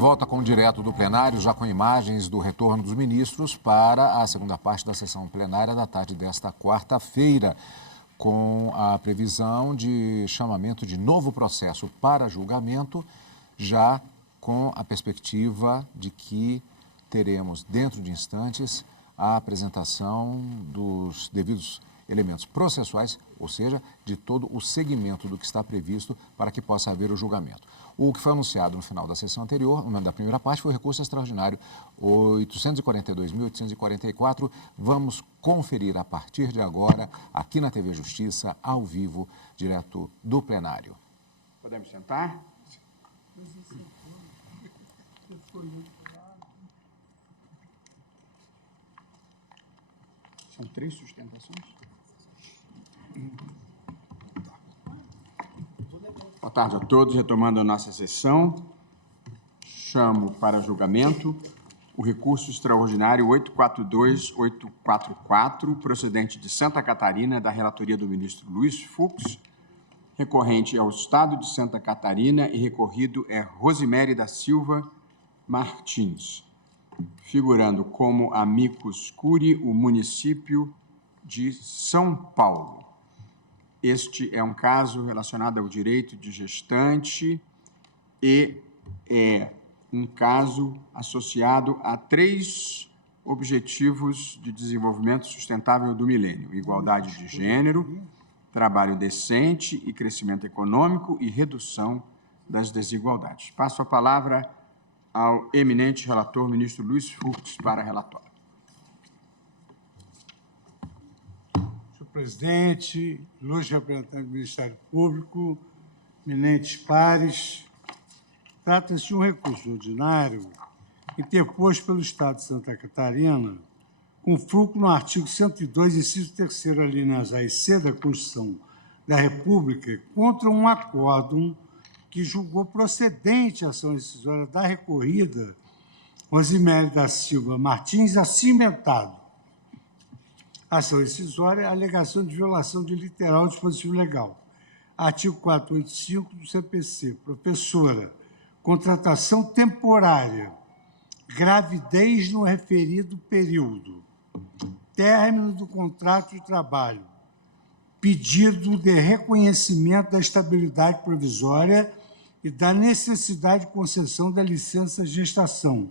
volta com o direto do plenário, já com imagens do retorno dos ministros para a segunda parte da sessão plenária da tarde desta quarta-feira, com a previsão de chamamento de novo processo para julgamento, já com a perspectiva de que teremos, dentro de instantes, a apresentação dos devidos elementos processuais, ou seja, de todo o segmento do que está previsto para que possa haver o julgamento. O que foi anunciado no final da sessão anterior, da primeira parte, foi o recurso extraordinário 842.844. Vamos conferir a partir de agora, aqui na TV Justiça, ao vivo, direto do plenário. Podemos sentar? São 3 sustentações? Boa tarde a todos. Retomando a nossa sessão, chamo para julgamento o recurso extraordinário 842.844, procedente de Santa Catarina, da relatoria do ministro Luiz Fux, recorrente ao Estado de Santa Catarina e recorrido é Rosimere da Silva Martins, figurando como amicus curiae o município de São Paulo. Este é um caso relacionado ao direito de gestante e é um caso associado a 3 objetivos de desenvolvimento sustentável do milênio: igualdade de gênero, trabalho decente e crescimento econômico e redução das desigualdades. Passo a palavra ao eminente relator, ministro Luiz Fux, para relatório. Presidente, ilustre representante do Ministério Público, eminentes pares, trata-se de um recurso ordinário interposto pelo Estado de Santa Catarina, com fulcro no artigo 102, inciso 3º, alíneas A e C da Constituição da República, contra um acórdão que julgou procedente a ação rescisória da recorrida Rosimere da Silva Martins, acimentado. Ação rescisória, alegação de violação de literal dispositivo legal. Artigo 485 do CPC. Professora, contratação temporária, gravidez no referido período, término do contrato de trabalho, pedido de reconhecimento da estabilidade provisória e da necessidade de concessão da licença gestação.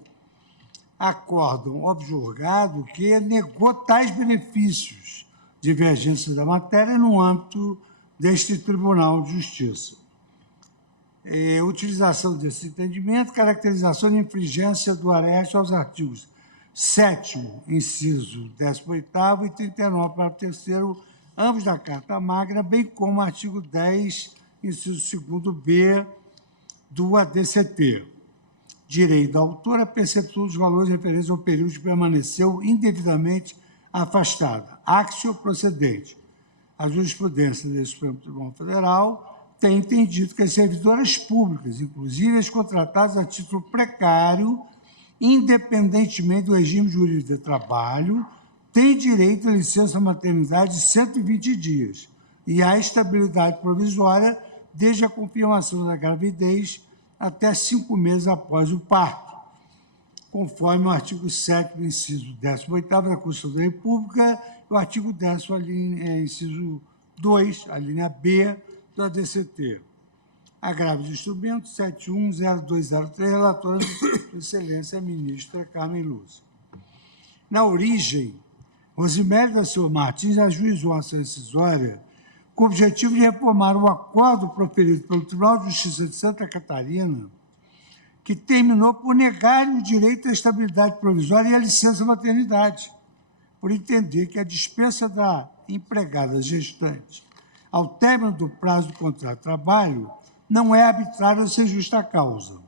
Acórdão objurgado que negou tais benefícios, divergência da matéria, no âmbito deste Tribunal de Justiça. Utilização desse entendimento, caracterização de infringência do areste aos artigos 7º, inciso 18º e 39, parágrafo 3º, ambos da Carta Magna, bem como o artigo 10, inciso 2º-B do ADCT. Direito da autora, percepção dos valores referentes ao período que permaneceu indevidamente afastada. Axio procedente. A jurisprudência do Supremo Tribunal Federal tem entendido que as servidoras públicas, inclusive as contratadas a título precário, independentemente do regime jurídico de trabalho, têm direito à licença maternidade de 120 dias e à estabilidade provisória desde a confirmação da gravidez até 5 meses após o parto, conforme o artigo 7º, inciso 18º da Constituição da República e o artigo 10º, inciso 2, a linha B do ADCT. Agravo de instrumento 710203, relatora de excelência, a ministra Carmen Lúcia. Na origem, Rosimere da Silva Martins ajuizou a ação rescisória com o objetivo de reformar o acordo proferido pelo Tribunal de Justiça de Santa Catarina, que terminou por negar o direito à estabilidade provisória e à licença maternidade, por entender que a dispensa da empregada gestante ao término do prazo do contrato de trabalho não é arbitrária ou sem justa causa.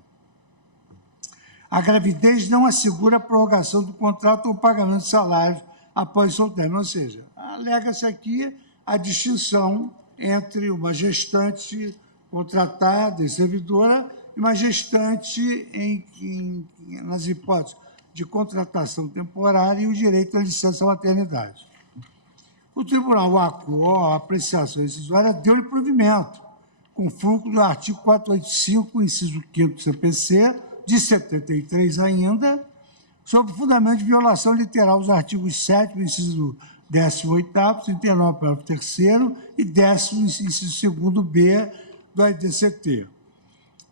A gravidez não assegura a prorrogação do contrato ou pagamento de salário após o término, ou seja, alega-se aqui a distinção entre uma gestante contratada e servidora e uma gestante nas hipóteses de contratação temporária e o direito à licença maternidade. O tribunal acuou a apreciação rescisória deu-lhe provimento, com fulcro do artigo 485, inciso 5º do CPC, de 73 ainda, sob o fundamento de violação literal dos artigos 7º, inciso 18º, 39, parágrafo 3º e 10º, inciso 2º-B do ADCT.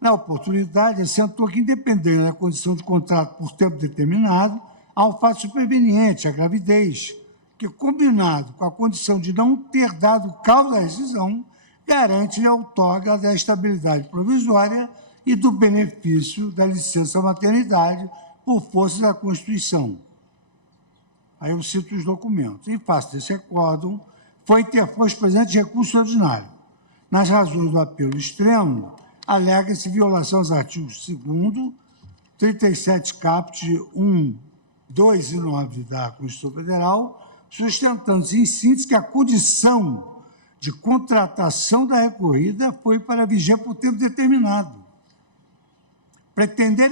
Na oportunidade, assentou que, independente da condição de contrato por tempo determinado, há um fato superveniente, a gravidez, que, combinado com a condição de não ter dado causa à rescisão, garante-lhe a outorga da estabilidade provisória e do benefício da licença maternidade por força da Constituição. Aí eu cito os documentos. Em face desse acórdão, foi interposto presente recurso ordinário. Nas razões do apelo extremo, alega-se violação aos artigos 2º, 37 caput 1, 2 e 9 da Constituição Federal, sustentando-se em síntese que a condição de contratação da recorrida foi para viger por tempo determinado. Pretender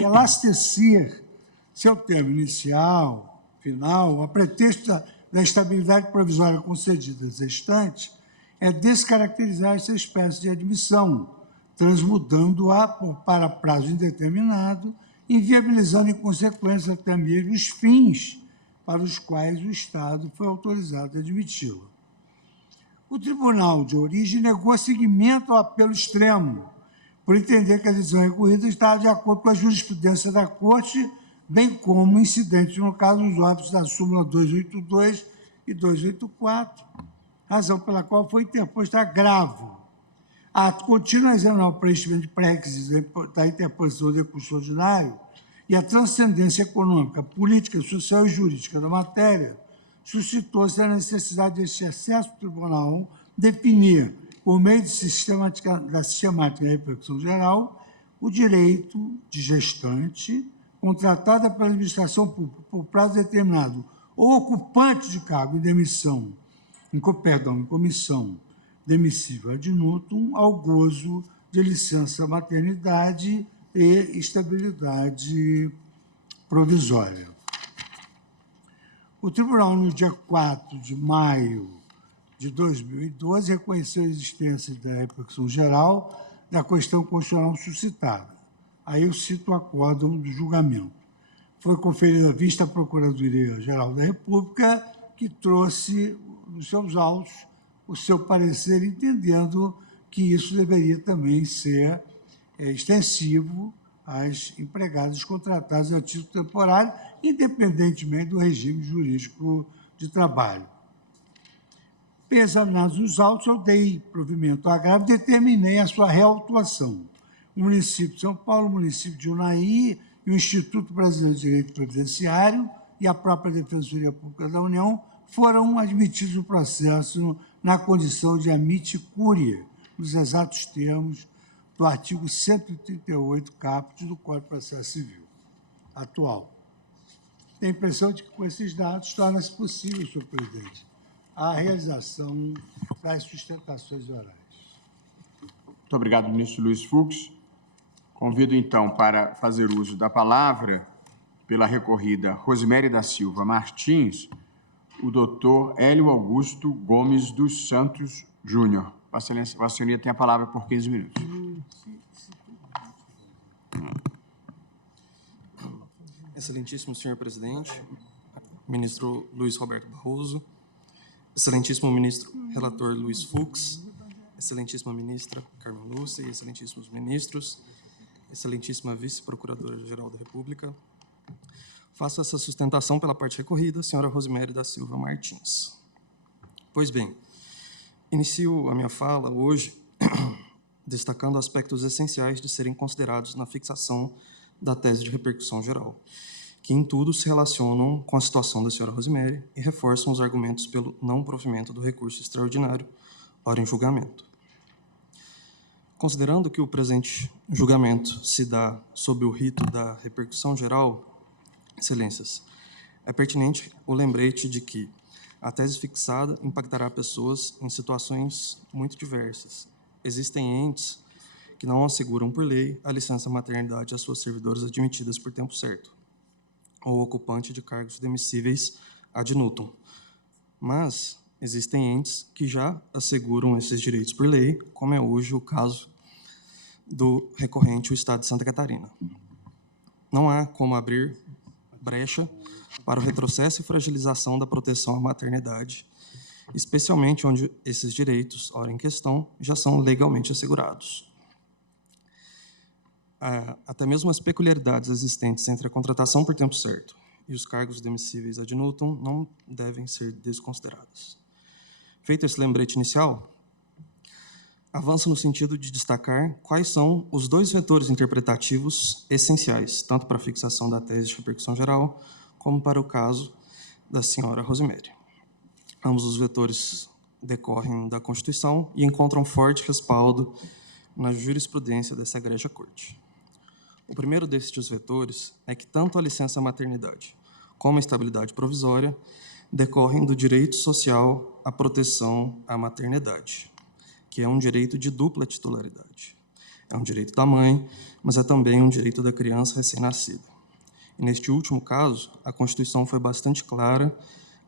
elastecer seu termo inicial, final, a pretexto da estabilidade provisória concedida às restantes, é descaracterizar essa espécie de admissão, transmudando-a para prazo indeterminado, inviabilizando em consequência até mesmo os fins para os quais o Estado foi autorizado a admiti-la. O Tribunal de Origem negou seguimento ao apelo extremo, por entender que a decisão recorrida estava de acordo com a jurisprudência da Corte, bem como incidentes no caso dos óbitos da súmula 282 e 284, razão pela qual foi interposto agravo. Ato contínuo a examinar o preenchimento de pré-requisitos da interposição do recurso ordinário e a transcendência econômica, política, social e jurídica da matéria, suscitou-se a necessidade deste excesso do tribunal definir, por meio da sistemática da repercussão geral, o direito de gestante contratada pela administração pública por prazo determinado ou ocupante de cargo em comissão demissível ad nutum ao gozo de licença maternidade e estabilidade provisória. O Tribunal, no dia 4 de maio de 2012, reconheceu a existência da repercussão geral da questão constitucional suscitada. Aí eu cito o acórdão do julgamento. Foi conferida vista à Procuradoria-Geral da República, que trouxe nos seus autos o seu parecer, entendendo que isso deveria também ser extensivo às empregadas contratadas a título temporário, independentemente do regime jurídico de trabalho. Examinados os autos, eu dei provimento ao agravo e determinei a sua reautuação. O município de São Paulo, o município de Unai e o Instituto Brasileiro de Direito Previdenciário e a própria Defensoria Pública da União foram admitidos no processo na condição de amite curia, nos exatos termos do artigo 138, caput do Código de Processo Civil atual. Tenho a impressão de que, com esses dados, torna-se possível, senhor presidente, a realização das sustentações orais. Muito obrigado, ministro Luiz Fux. Convido, então, para fazer uso da palavra, pela recorrida Rosemary da Silva Martins, o doutor Hélio Augusto Gomes dos Santos Júnior. Vossa Senhoria tem a palavra por 15 minutos. Excelentíssimo senhor presidente, ministro Luiz Roberto Barroso, excelentíssimo ministro relator Luiz Fux, excelentíssima ministra Carmen Lúcia e excelentíssimos ministros, excelentíssima vice-procuradora-geral da República, faço essa sustentação pela parte recorrida, senhora Rosemary da Silva Martins. Pois bem, inicio a minha fala hoje destacando aspectos essenciais de serem considerados na fixação da tese de repercussão geral, que em tudo se relacionam com a situação da senhora Rosemary e reforçam os argumentos pelo não provimento do recurso extraordinário, ora em julgamento. Considerando que o presente julgamento se dá sob o rito da repercussão geral, excelências, é pertinente o lembrete de que a tese fixada impactará pessoas em situações muito diversas. Existem entes que não asseguram por lei a licença maternidade às suas servidoras admitidas por tempo certo, ou ocupante de cargos demissíveis ad nutum. Mas existem entes que já asseguram esses direitos por lei, como é hoje o caso do recorrente, o Estado de Santa Catarina. Não há como abrir brecha para o retrocesso e fragilização da proteção à maternidade, especialmente onde esses direitos, ora em questão, já são legalmente assegurados. Até mesmo as peculiaridades existentes entre a contratação por tempo certo e os cargos demissíveis ad nutum não devem ser desconsideradas. Feito esse lembrete inicial, avança no sentido de destacar quais são os dois vetores interpretativos essenciais, tanto para a fixação da tese de repercussão geral, como para o caso da senhora Rosemary. Ambos os vetores decorrem da Constituição e encontram forte respaldo na jurisprudência dessa egrégia corte. O primeiro destes vetores é que tanto a licença maternidade como a estabilidade provisória decorrem do direito social à proteção à maternidade, que é um direito de dupla titularidade. É um direito da mãe, mas é também um direito da criança recém-nascida. E neste último caso, a Constituição foi bastante clara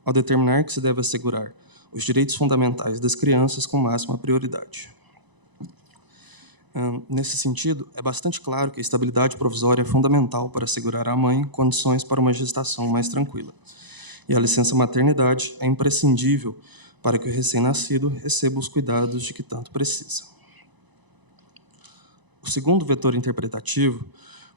ao determinar que se deve assegurar os direitos fundamentais das crianças com máxima prioridade. Nesse sentido, é bastante claro que a estabilidade provisória é fundamental para assegurar à mãe condições para uma gestação mais tranquila. E a licença maternidade é imprescindível para que o recém-nascido receba os cuidados de que tanto precisa. O segundo vetor interpretativo,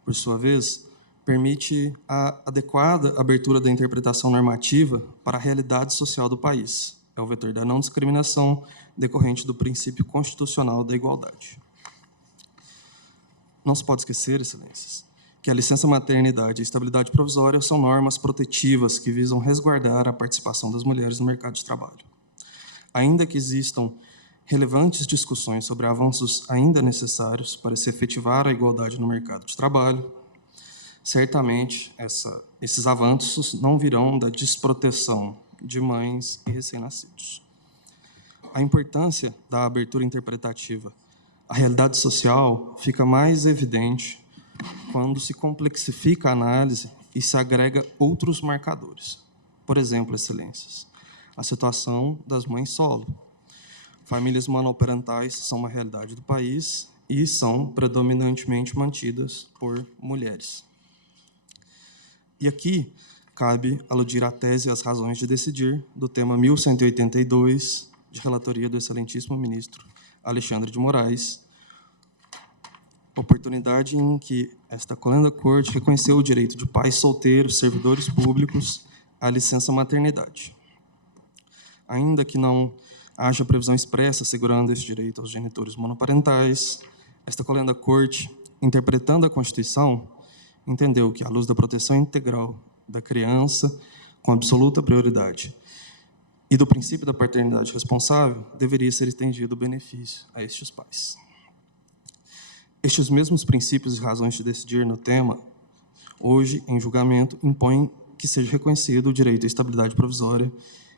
por sua vez, permite a adequada abertura da interpretação normativa para a realidade social do país. É o vetor da não discriminação decorrente do princípio constitucional da igualdade. Não se pode esquecer, excelências, que a licença maternidade e a estabilidade provisória são normas protetivas que visam resguardar a participação das mulheres no mercado de trabalho. Ainda que existam relevantes discussões sobre avanços ainda necessários para se efetivar a igualdade no mercado de trabalho, certamente esses avanços não virão da desproteção de mães e recém-nascidos. A importância da abertura interpretativa à realidade social fica mais evidente quando se complexifica a análise e se agrega outros marcadores. Por exemplo, excelências, a situação das mães solo. Famílias monoparentais são uma realidade do país e são predominantemente mantidas por mulheres. E aqui cabe aludir à tese e às razões de decidir do tema 1182, de relatoria do excelentíssimo ministro Alexandre de Moraes, oportunidade em que esta colenda corte reconheceu o direito de pais solteiros, servidores públicos, à licença maternidade. Ainda que não haja previsão expressa assegurando esse direito aos genitores monoparentais, esta colenda corte, interpretando a Constituição, entendeu que, à luz da proteção integral da criança, com absoluta prioridade, e do princípio da paternidade responsável, deveria ser estendido o benefício a estes pais. Estes mesmos princípios e razões de decidir no tema, hoje, em julgamento, impõem que seja reconhecido o direito à estabilidade provisória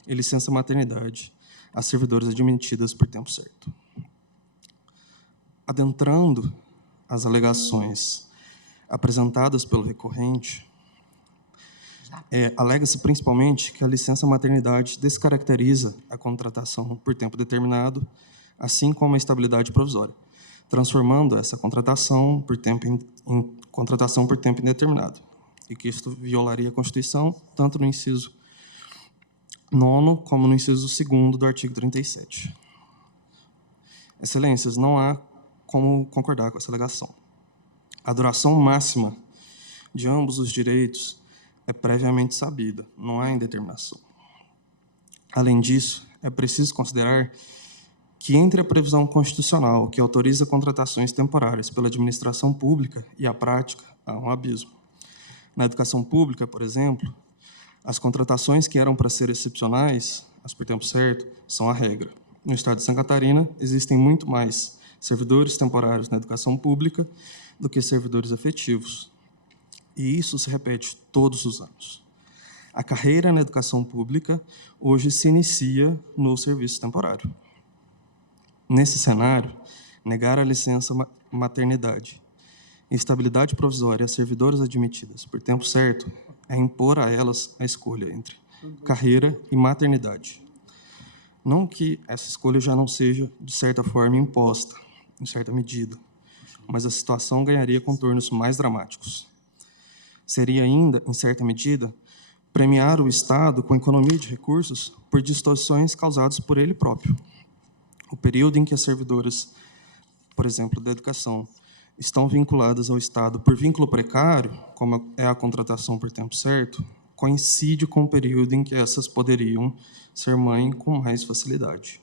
e licença maternidade às servidoras admitidas por tempo certo. Adentrando as alegações apresentadas pelo recorrente, alega-se principalmente que a licença maternidade descaracteriza a contratação por tempo determinado, assim como a estabilidade provisória, transformando essa contratação por tempo em contratação por tempo indeterminado, e que isto violaria a Constituição, tanto no inciso 9º como no inciso 2º do artigo 37. Excelências, não há como concordar com essa alegação. A duração máxima de ambos os direitos é previamente sabida, não há indeterminação. Além disso, é preciso considerar que entre a previsão constitucional que autoriza contratações temporárias pela administração pública e a prática, há um abismo. Na educação pública, por exemplo, as contratações que eram para ser excepcionais, as por tempo certo, são a regra. No estado de Santa Catarina, existem muito mais servidores temporários na educação pública do que servidores efetivos. E isso se repete todos os anos. A carreira na educação pública hoje se inicia no serviço temporário. Nesse cenário, negar a licença maternidade e estabilidade provisória às servidoras admitidas por tempo certo é impor a elas a escolha entre carreira e maternidade. Não que essa escolha já não seja, de certa forma, imposta, em certa medida, mas a situação ganharia contornos mais dramáticos. Seria ainda, em certa medida, premiar o Estado com economia de recursos por distorções causadas por ele próprio. O período em que as servidoras, por exemplo, da educação, estão vinculadas ao Estado por vínculo precário, como é a contratação por tempo certo, coincide com o período em que essas poderiam ser mãe com mais facilidade.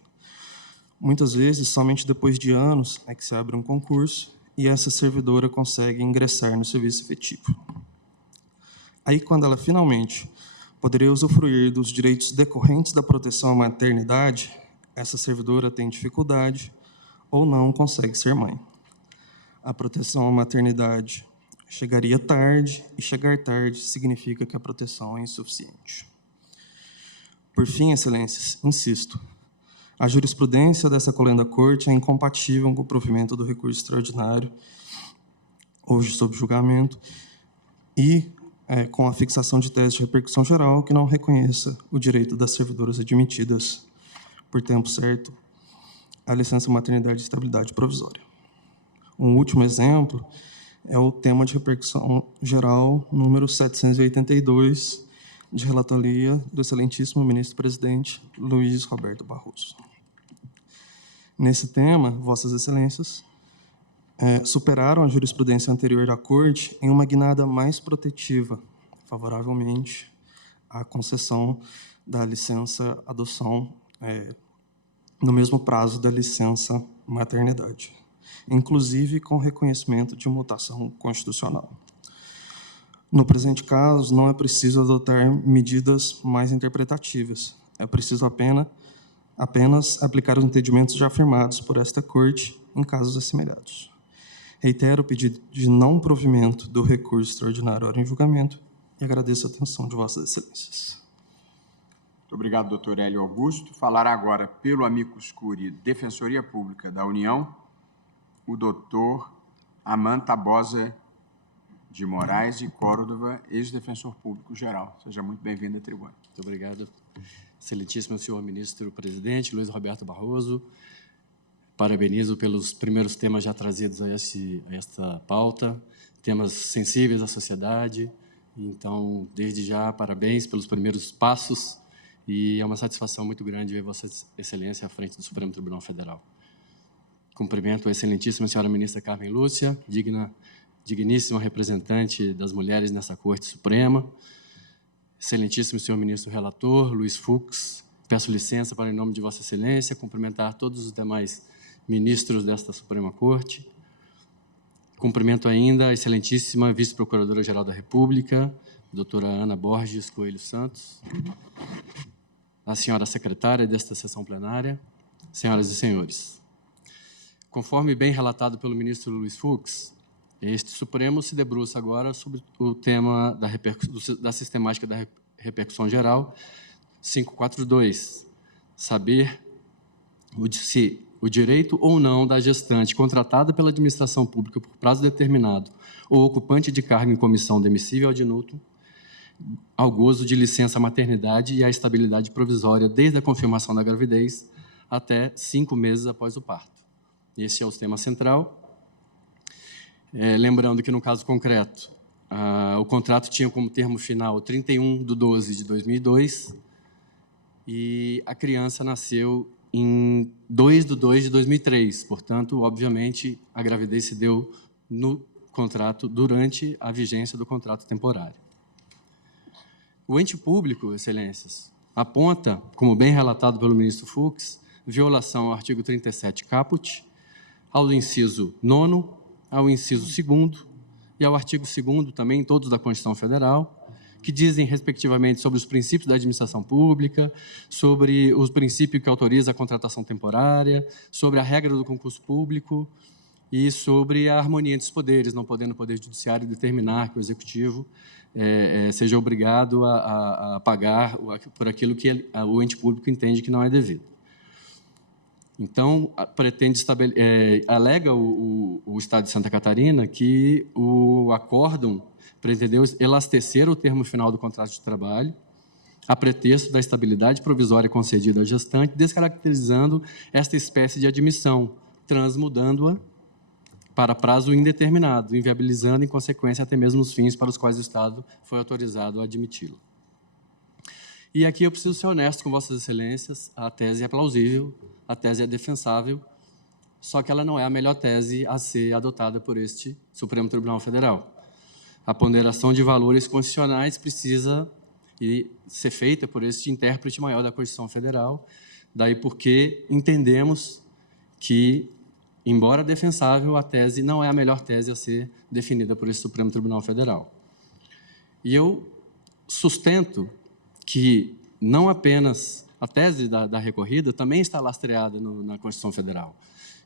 Muitas vezes, somente depois de anos é que se abre um concurso e essa servidora consegue ingressar no serviço efetivo. Aí, quando ela finalmente poderia usufruir dos direitos decorrentes da proteção à maternidade, essa servidora tem dificuldade ou não consegue ser mãe. A proteção à maternidade chegaria tarde, e chegar tarde significa que a proteção é insuficiente. Por fim, excelências, insisto, a jurisprudência dessa colenda corte é incompatível com o provimento do recurso extraordinário, hoje sob julgamento, e com a fixação de tese de repercussão geral que não reconheça o direito das servidoras admitidas por tempo certo à licença maternidade e estabilidade provisória. Um último exemplo é o tema de repercussão geral número 782, de relatoria do excelentíssimo ministro-presidente Luiz Roberto Barroso. Nesse tema, Vossas Excelências superaram a jurisprudência anterior da Corte em uma guinada mais protetiva, favoravelmente à concessão da licença adoção no mesmo prazo da licença maternidade, inclusive com reconhecimento de mutação constitucional. No presente caso, não é preciso adotar medidas mais interpretativas, é preciso apenas aplicar os entendimentos já afirmados por esta Corte em casos assemelhados. Reitero o pedido de não provimento do recurso extraordinário ora em julgamento e agradeço a atenção de Vossas Excelências. Muito obrigado, doutor Hélio Augusto. Falará agora pelo amicus curiae Defensoria Pública da União, o doutor Aman Tabosa de Moraes de Córdova, ex-defensor público-geral. Seja muito bem-vindo à tribuna. Muito obrigado. Excelentíssimo senhor ministro-presidente Luiz Roberto Barroso, parabenizo pelos primeiros temas já trazidos a esta pauta, temas sensíveis à sociedade. Então, desde já, parabéns pelos primeiros passos e é uma satisfação muito grande ver Vossa Excelência à frente do Supremo Tribunal Federal. Cumprimento a excelentíssima senhora ministra Carmen Lúcia, digníssima representante das mulheres nessa Corte Suprema, excelentíssimo senhor ministro relator, Luiz Fux, peço licença para, em nome de Vossa Excelência, cumprimentar todos os demais ministros desta Suprema Corte. Cumprimento ainda a excelentíssima vice-procuradora-geral da República, doutora Ana Borges Coelho Santos, a senhora secretária desta sessão plenária, senhoras e senhores. Conforme bem relatado pelo ministro Luiz Fux, este Supremo se debruça agora sobre o tema da sistemática da repercussão geral 542, saber se o direito ou não da gestante contratada pela administração pública por prazo determinado ou ocupante de cargo em comissão demissível ad nutum ao gozo de licença maternidade e à estabilidade provisória desde a confirmação da gravidez até 5 meses após o parto. Esse é o tema central. Lembrando que, no caso concreto, o contrato tinha como termo final 31/12/2002 e a criança nasceu em 2/2/2003. Portanto, obviamente, a gravidez se deu no contrato durante a vigência do contrato temporário. O ente público, excelências, aponta, como bem relatado pelo ministro Fux, violação ao artigo 37 caput, ao inciso 9º, ao inciso 2º e ao artigo 2º também, todos da Constituição Federal, que dizem, respectivamente, sobre os princípios da administração pública, sobre os princípios que autorizam a contratação temporária, sobre a regra do concurso público e sobre a harmonia entre os poderes, não podendo o Poder Judiciário determinar que o Executivo seja obrigado a pagar por aquilo que o ente público entende que não é devido. Então, alega o Estado de Santa Catarina que o acórdão pretendeu elastecer o termo final do contrato de trabalho a pretexto da estabilidade provisória concedida à gestante, descaracterizando esta espécie de admissão, transmudando-a para prazo indeterminado, inviabilizando, em consequência, até mesmo os fins para os quais o Estado foi autorizado a admiti-lo. E aqui eu preciso ser honesto com Vossas Excelências, a tese é plausível, a tese é defensável, só que ela não é a melhor tese a ser adotada por este Supremo Tribunal Federal. A ponderação de valores constitucionais precisa ser feita por este intérprete maior da Constituição Federal, daí porque entendemos que, embora defensável, a tese não é a melhor tese a ser definida por esse Supremo Tribunal Federal. E eu sustento que não apenas a tese da recorrida também está lastreada na Constituição Federal.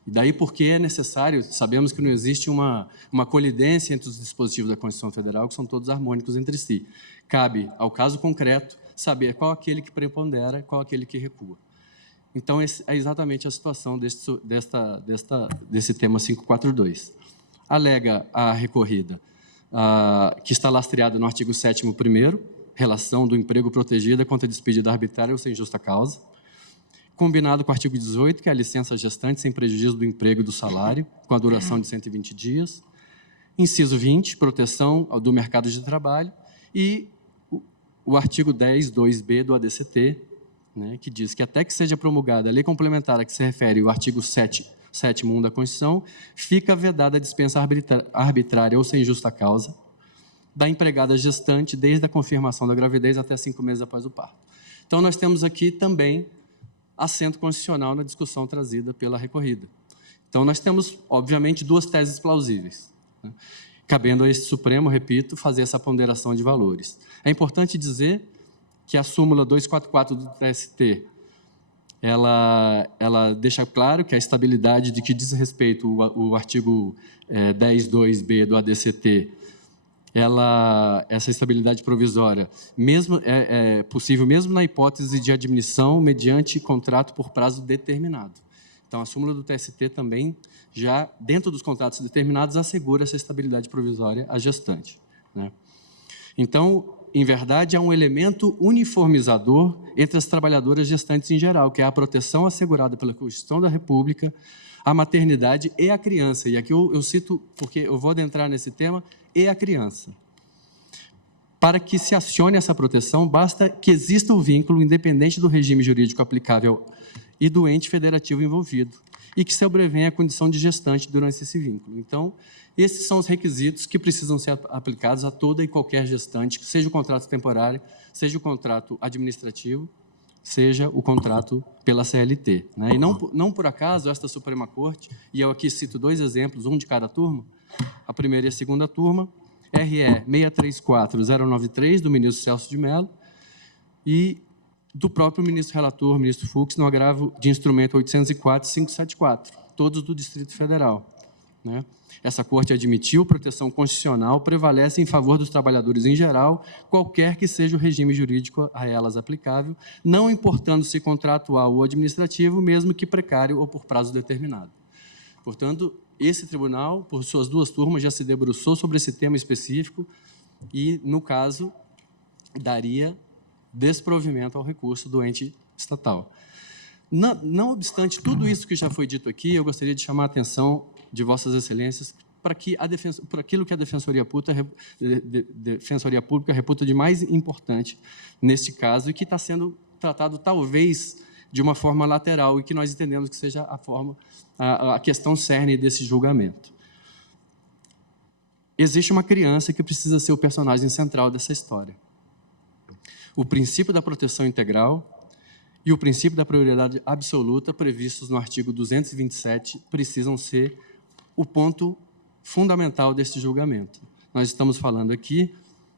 E daí porque é necessário, sabemos que não existe uma colidência entre os dispositivos da Constituição Federal, que são todos harmônicos entre si. Cabe ao caso concreto saber qual aquele que prepondera, qual aquele que recua. Então, essa é exatamente a situação desse tema 542. Alega a recorrida, que está lastreada no artigo 7º, relação do emprego protegida contra despedida arbitrária ou sem justa causa, combinado com o artigo 18, que é a licença gestante sem prejuízo do emprego e do salário, com a duração de 120 dias, inciso 20, proteção do mercado de trabalho, e o artigo 10, 2b do ADCT, né, que diz que até que seja promulgada a lei complementar a que se refere o artigo 7º da Constituição, fica vedada a dispensa arbitrária ou sem justa causa da empregada gestante desde a confirmação da gravidez até 5 meses após o parto. Então, nós temos aqui também assento constitucional na discussão trazida pela recorrida. Então, nós temos, obviamente, duas teses plausíveis, né? Cabendo a este Supremo, repito, fazer essa ponderação de valores. É importante dizer que a súmula 244 do TST, ela deixa claro que a estabilidade de que diz respeito o artigo 10, 2b do ADCT, essa estabilidade provisória é possível mesmo na hipótese de admissão mediante contrato por prazo determinado. Então, a súmula do TST também, já dentro dos contratos determinados, assegura essa estabilidade provisória à gestante, né? Então, em verdade, há um elemento uniformizador entre as trabalhadoras gestantes em geral, que é a proteção assegurada pela Constituição da República, a maternidade e a criança. E aqui eu cito, porque eu vou adentrar nesse tema, e a criança. Para que se acione essa proteção, basta que exista o vínculo, independente do regime jurídico aplicável e do ente federativo envolvido, e que se sobrevenha a condição de gestante durante esse vínculo. Então, esses são os requisitos que precisam ser aplicados a toda e qualquer gestante, seja o contrato temporário, seja o contrato administrativo, seja o contrato pela CLT, né? E não por acaso, esta Suprema Corte, e eu aqui cito 2 exemplos, um de cada turma, a primeira e a segunda turma, RE 634093, do ministro Celso de Mello, e do próprio ministro relator, ministro Fux, no agravo de instrumento 804-574, todos do Distrito Federal, né? Essa Corte admitiu proteção constitucional, prevalece em favor dos trabalhadores em geral, qualquer que seja o regime jurídico a elas aplicável, não importando se contratual ou administrativo, mesmo que precário ou por prazo determinado. Portanto, esse tribunal, por suas 2 turmas, já se debruçou sobre esse tema específico e, no caso, daria desprovimento ao recurso do ente estatal. Não obstante tudo isso que já foi dito aqui, eu gostaria de chamar a atenção de Vossas Excelências para aquilo que a Defensoria Pública reputa de mais importante neste caso e que está sendo tratado, talvez, de uma forma lateral e que nós entendemos que seja a questão cerne desse julgamento. Existe uma criança que precisa ser o personagem central dessa história. O princípio da proteção integral e o princípio da prioridade absoluta previstos no artigo 227 precisam ser o ponto fundamental deste julgamento. Nós estamos falando aqui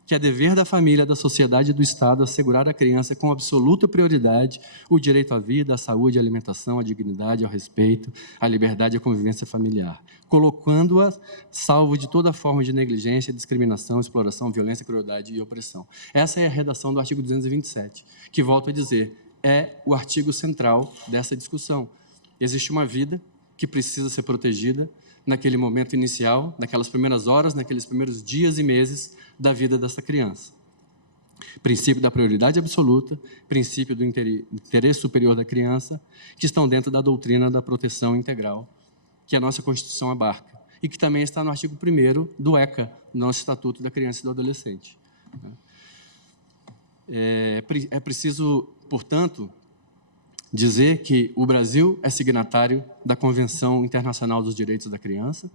que é dever da família, da sociedade e do Estado assegurar à criança com absoluta prioridade o direito à vida, à saúde, à alimentação, à dignidade, ao respeito, à liberdade e à convivência familiar, colocando-a salvo de toda forma de negligência, discriminação, exploração, violência, crueldade e opressão. Essa é a redação do artigo 227, que, volto a dizer, é o artigo central dessa discussão. Existe uma vida que precisa ser protegida naquele momento inicial, naquelas primeiras horas, naqueles primeiros dias e meses da vida dessa criança. Princípio da prioridade absoluta, princípio do interesse superior da criança, que estão dentro da doutrina da proteção integral, que a nossa Constituição abarca. e que também está no artigo 1º do ECA, nosso Estatuto da Criança e do Adolescente. É preciso, portanto, dizer que o Brasil é signatário da Convenção Internacional dos Direitos da Criança,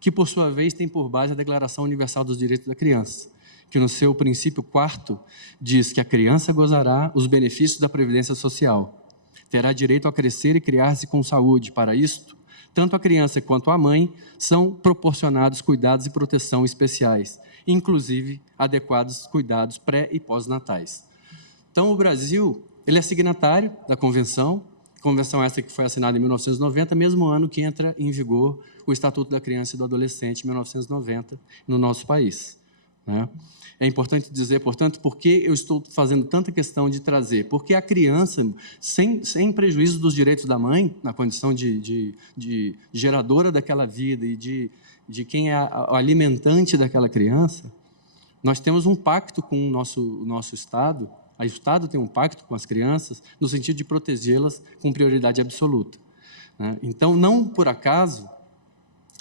que, por sua vez, tem por base a Declaração Universal dos Direitos da Criança, que, no seu princípio 4º, diz que a criança gozará os benefícios da Previdência Social, terá direito a crescer e criar-se com saúde. Para isto, tanto a criança quanto a mãe são proporcionados cuidados e proteção especiais, inclusive adequados cuidados pré- e pós-natais. Então, o Brasil ele é signatário da convenção essa que foi assinada em 1990, mesmo ano que entra em vigor o Estatuto da Criança e do Adolescente, em 1990, no nosso país. Né? É importante dizer, portanto, por que eu estou fazendo tanta questão de trazer? Porque a criança, sem prejuízo dos direitos da mãe, na condição de geradora daquela vida e de quem é o alimentante daquela criança, nós temos um pacto com o nosso Estado. O Estado tem um pacto com as crianças no sentido de protegê-las com prioridade absoluta. Né? Então, não por acaso,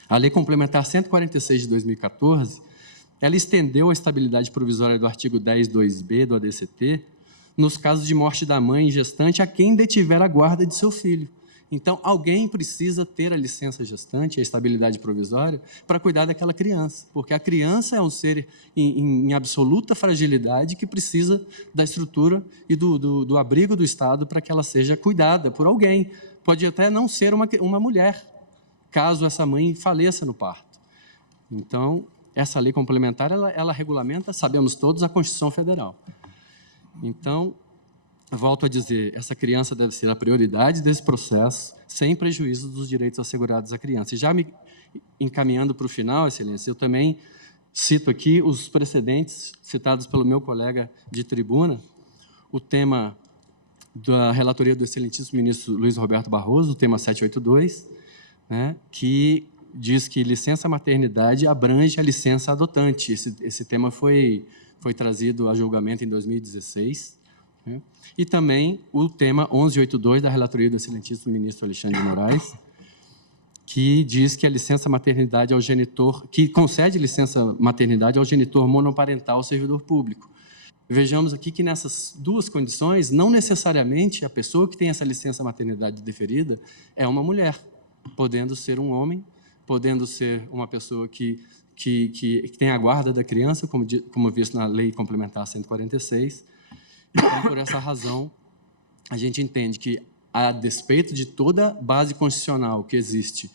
a Lei Complementar 146 de 2014, ela estendeu a estabilidade provisória do artigo 10.2b do ADCT nos casos de morte da mãe gestante a quem detiver a guarda de seu filho. Então, alguém precisa ter a licença gestante, a estabilidade provisória, para cuidar daquela criança, porque a criança é um ser em absoluta fragilidade que precisa da estrutura e do abrigo do Estado para que ela seja cuidada por alguém. Pode até não ser uma mulher, caso essa mãe faleça no parto. Então, essa lei complementar, ela regulamenta, sabemos todos, a Constituição Federal. Então, volto a dizer, essa criança deve ser a prioridade desse processo, sem prejuízo dos direitos assegurados à criança. E já me encaminhando para o final, Excelência, eu também cito aqui os precedentes citados pelo meu colega de tribuna, o tema da relatoria do excelentíssimo ministro Luiz Roberto Barroso, o tema 782, né, que diz que licença maternidade abrange a licença adotante. Esse tema foi trazido a julgamento em 2016. Né? E também o tema 1182 da relatoria do excelentíssimo ministro Alexandre de Moraes, que diz que a licença maternidade ao genitor, que concede licença maternidade ao genitor monoparental servidor público. Vejamos aqui que nessas duas condições, não necessariamente a pessoa que tem essa licença maternidade deferida é uma mulher, podendo ser um homem, podendo ser uma pessoa que tem a guarda da criança, como visto na Lei Complementar 146. Então, por essa razão, a gente entende que, a despeito de toda a base constitucional que existe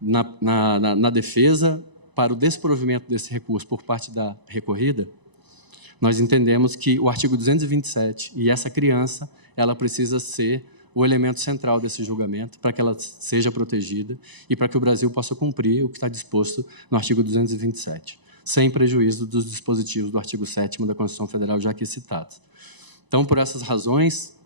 na defesa para o desprovimento desse recurso por parte da recorrida, nós entendemos que o artigo 227 e essa criança, ela precisa ser o elemento central desse julgamento para que ela seja protegida e para que o Brasil possa cumprir o que está disposto no artigo 227, sem prejuízo dos dispositivos do artigo 7º da Constituição Federal já aqui citados. Então, por essas razões,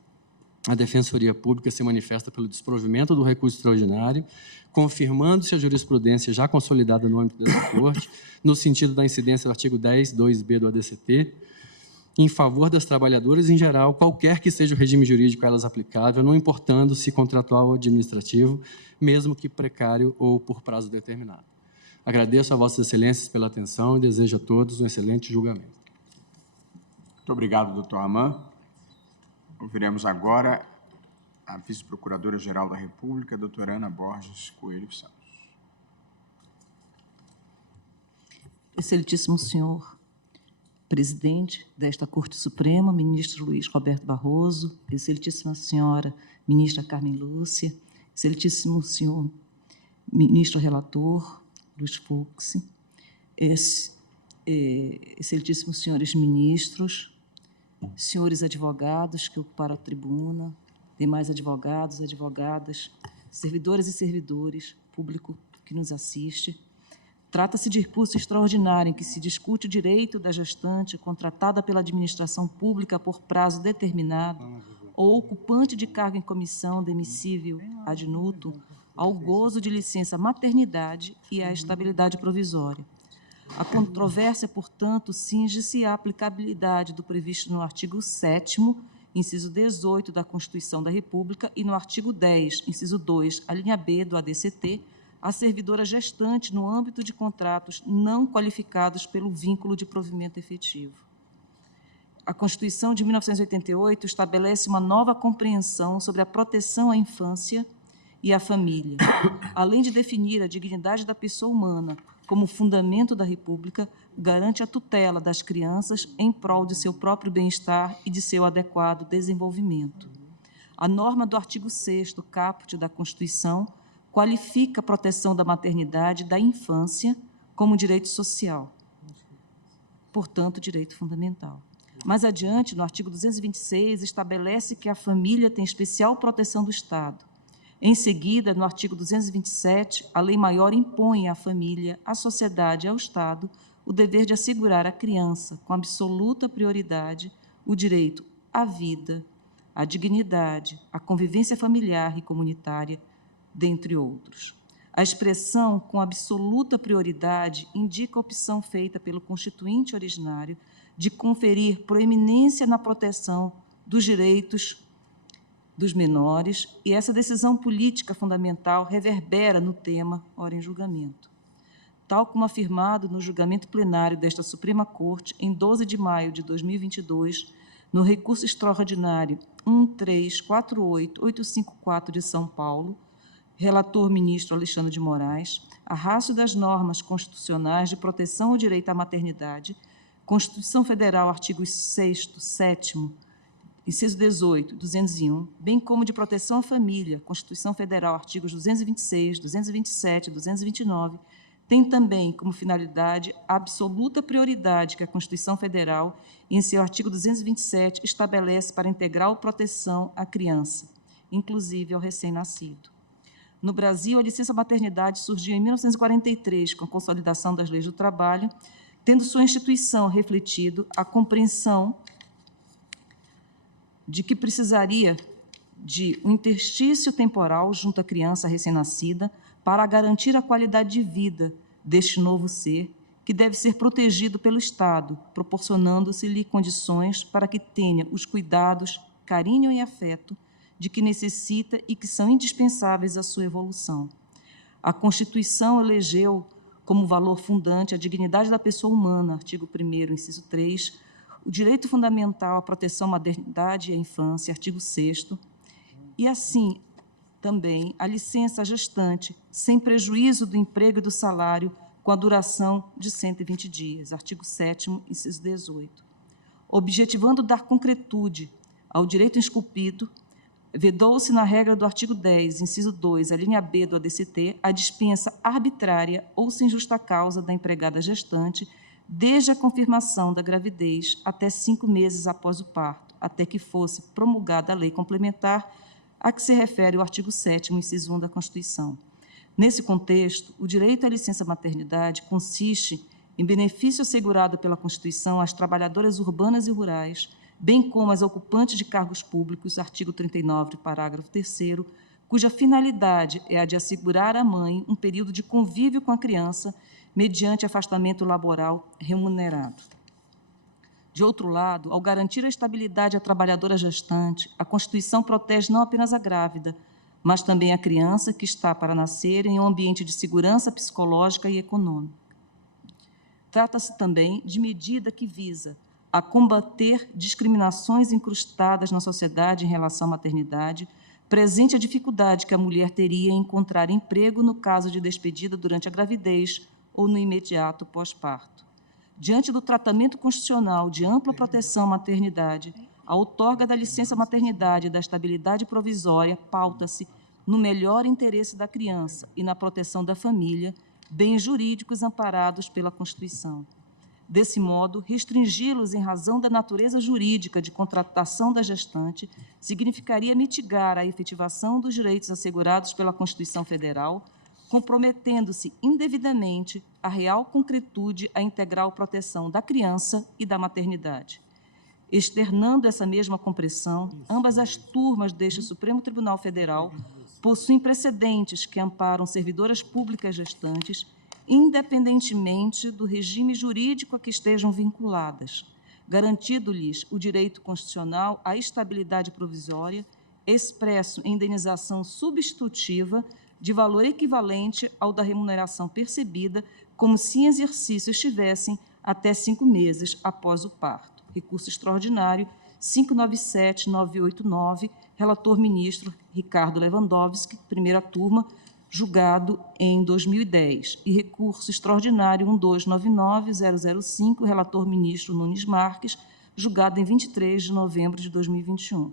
a Defensoria Pública se manifesta pelo desprovimento do recurso extraordinário, confirmando-se a jurisprudência já consolidada no âmbito dessa Corte, no sentido da incidência do artigo 10.2b do ADCT, em favor das trabalhadoras em geral, qualquer que seja o regime jurídico a elas aplicável, não importando se contratual ou administrativo, mesmo que precário ou por prazo determinado. Agradeço a Vossas Excelências pela atenção e desejo a todos um excelente julgamento. Muito obrigado, doutor Aman. Ouviremos agora a Vice-Procuradora-Geral da República, doutora Ana Borges Coelho Santos. Excelentíssimo senhor presidente desta Corte Suprema, ministro Luiz Roberto Barroso, excelentíssima senhora ministra Carmen Lúcia, excelentíssimo senhor ministro relator Luiz Fux, excelentíssimos senhores ministros, senhores advogados que ocuparam a tribuna, demais advogados, advogadas, servidores e servidores, público que nos assiste. Trata-se de recurso extraordinário em que se discute o direito da gestante contratada pela administração pública por prazo determinado ou ocupante de cargo em comissão demissível ad nutum ao gozo de licença maternidade e à estabilidade provisória. A controvérsia, portanto, cinge-se à aplicabilidade do previsto no artigo 7º, inciso 18 da Constituição da República e no artigo 10, inciso 2, a linha B do ADCT, a servidora gestante no âmbito de contratos não qualificados pelo vínculo de provimento efetivo. A Constituição de 1988 estabelece uma nova compreensão sobre a proteção à infância e à família, além de definir a dignidade da pessoa humana como fundamento da República, garante a tutela das crianças em prol de seu próprio bem-estar e de seu adequado desenvolvimento. A norma do artigo 6º, caput da Constituição, qualifica a proteção da maternidade e da infância como direito social, portanto, direito fundamental. Mais adiante, no artigo 226, estabelece que a família tem especial proteção do Estado. Em seguida, no artigo 227, a lei maior impõe à família, à sociedade e ao Estado o dever de assegurar à criança, com absoluta prioridade, o direito à vida, à dignidade, à convivência familiar e comunitária, dentre outros. A expressão com absoluta prioridade indica a opção feita pelo Constituinte originário de conferir proeminência na proteção dos direitos dos menores, e essa decisão política fundamental reverbera no tema ora em julgamento. Tal como afirmado no julgamento plenário desta Suprema Corte, em 12 de maio de 2022, no recurso extraordinário 1348854 de São Paulo, relator ministro Alexandre de Moraes, a ratio das normas constitucionais de proteção ao direito à maternidade, Constituição Federal, artigos 6º, 7º, inciso 18, 201, bem como de proteção à família, Constituição Federal, artigos 226, 227 e 229, tem também como finalidade a absoluta prioridade que a Constituição Federal, em seu artigo 227, estabelece para integral proteção à criança, inclusive ao recém-nascido. No Brasil, a licença-maternidade surgiu em 1943, com a consolidação das leis do trabalho, tendo sua instituição refletido a compreensão de que precisaria de um interstício temporal junto à criança recém-nascida para garantir a qualidade de vida deste novo ser, que deve ser protegido pelo Estado, proporcionando-se-lhe condições para que tenha os cuidados, carinho e afeto de que necessita e que são indispensáveis à sua evolução. A Constituição elegeu como valor fundante a dignidade da pessoa humana, artigo 1º, inciso 3, o direito fundamental à proteção à maternidade e à infância, artigo 6º, e assim também a licença gestante, sem prejuízo do emprego e do salário, com a duração de 120 dias, artigo 7º, inciso 18. Objetivando dar concretude ao direito esculpido, vedou-se na regra do artigo 10, inciso 2, a linha B do ADCT, a dispensa arbitrária ou sem justa causa da empregada gestante, desde a confirmação da gravidez até 5 meses após o parto, até que fosse promulgada a lei complementar a que se refere o artigo 7º, inciso 1 da Constituição. Nesse contexto, o direito à licença-maternidade consiste em benefício assegurado pela Constituição às trabalhadoras urbanas e rurais, bem como às ocupantes de cargos públicos, artigo 39, parágrafo 3º, cuja finalidade é a de assegurar à mãe um período de convívio com a criança mediante afastamento laboral remunerado. De outro lado, ao garantir a estabilidade à trabalhadora gestante, a Constituição protege não apenas a grávida, mas também a criança que está para nascer em um ambiente de segurança psicológica e econômica. Trata-se também de medida que visa a combater discriminações incrustadas na sociedade em relação à maternidade, presente a dificuldade que a mulher teria em encontrar emprego no caso de despedida durante a gravidez ou no imediato pós-parto. Diante do tratamento constitucional de ampla proteção à maternidade, a outorga da licença-maternidade e da estabilidade provisória pauta-se no melhor interesse da criança e na proteção da família, bens jurídicos amparados pela Constituição. Desse modo, restringi-los em razão da natureza jurídica de contratação da gestante significaria mitigar a efetivação dos direitos assegurados pela Constituição Federal, comprometendo-se indevidamente a real concretude à integral proteção da criança e da maternidade. Externando essa mesma compreensão, ambas as turmas deste Supremo Tribunal Federal possuem precedentes que amparam servidoras públicas gestantes, independentemente do regime jurídico a que estejam vinculadas, garantido-lhes o direito constitucional à estabilidade provisória, expresso em indenização substitutiva de valor equivalente ao da remuneração percebida, como se em exercício estivessem até 5 meses após o parto. Recurso extraordinário 597989, relator ministro Ricardo Lewandowski, primeira turma, julgado em 2010. E recurso extraordinário 1299005, relator ministro Nunes Marques, julgado em 23 de novembro de 2021.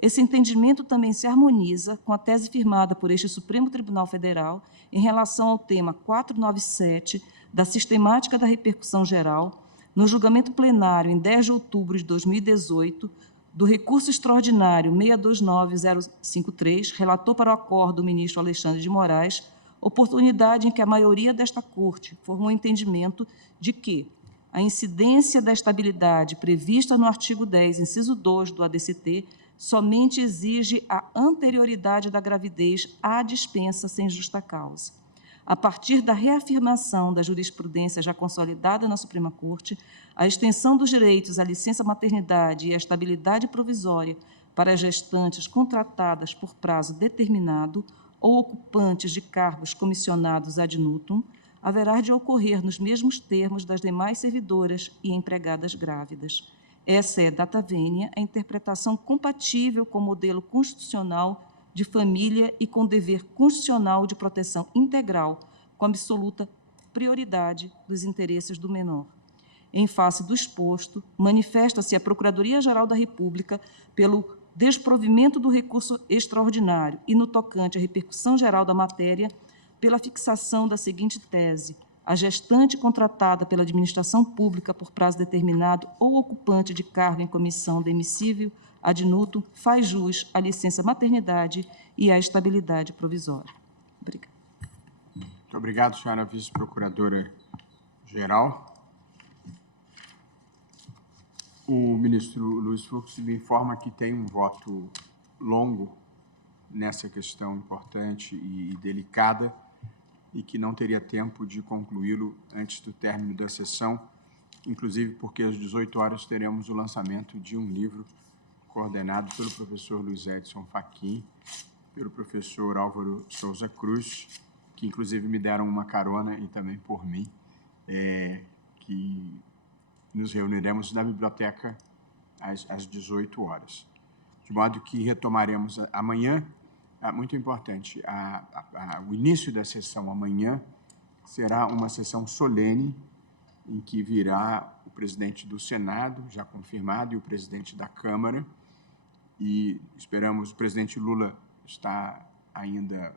Esse entendimento também se harmoniza com a tese firmada por este Supremo Tribunal Federal em relação ao tema 497 da sistemática da repercussão geral, no julgamento plenário em 10 de outubro de 2018, do recurso extraordinário 629053, relator para o acordo do ministro Alexandre de Moraes, oportunidade em que a maioria desta Corte formou entendimento de que a incidência da estabilidade prevista no artigo 10, inciso 2 do ADCT, somente exige a anterioridade da gravidez à dispensa sem justa causa. A partir da reafirmação da jurisprudência já consolidada na Suprema Corte, a extensão dos direitos à licença maternidade e à estabilidade provisória para gestantes contratadas por prazo determinado ou ocupantes de cargos comissionados ad nutum, haverá de ocorrer nos mesmos termos das demais servidoras e empregadas grávidas. Essa é, data vênia, a interpretação compatível com o modelo constitucional de família e com o dever constitucional de proteção integral, com absoluta prioridade dos interesses do menor. Em face do exposto, manifesta-se a Procuradoria-Geral da República pelo desprovimento do recurso extraordinário e, no tocante à repercussão geral da matéria, pela fixação da seguinte tese: a gestante contratada pela administração pública por prazo determinado ou ocupante de cargo em comissão demissível ad nutum faz jus à licença maternidade e à estabilidade provisória. Obrigada. Muito obrigado, senhora vice-procuradora-geral. O ministro Luiz Fux me informa que tem um voto longo nessa questão importante e delicada e que não teria tempo de concluí-lo antes do término da sessão, inclusive porque às 18 horas teremos o lançamento de um livro coordenado pelo professor Luiz Edson Fachin, pelo professor Álvaro Souza Cruz, que inclusive me deram uma carona, e também por mim, que nos reuniremos na biblioteca às 18 horas. De modo que retomaremos amanhã. Muito importante, o início da sessão amanhã será uma sessão solene, em que virá o presidente do Senado, já confirmado, e o presidente da Câmara, e esperamos, o presidente Lula está ainda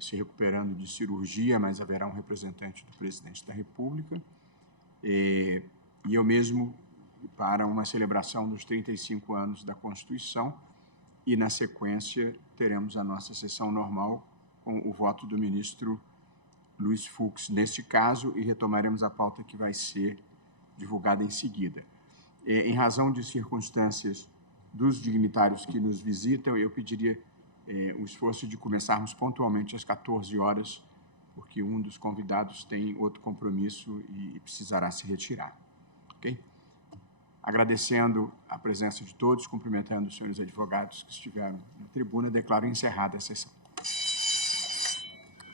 se recuperando de cirurgia, mas haverá um representante do presidente da República, e eu mesmo para uma celebração dos 35 anos da Constituição, e, na sequência, teremos a nossa sessão normal com o voto do ministro Luiz Fux, neste caso, e retomaremos a pauta que vai ser divulgada em seguida. Em razão de circunstâncias dos dignitários que nos visitam, eu pediria o esforço de começarmos pontualmente às 14 horas, porque um dos convidados tem outro compromisso e precisará se retirar. Ok? Agradecendo a presença de todos, cumprimentando os senhores advogados que estiveram na tribuna, declaro encerrada a sessão.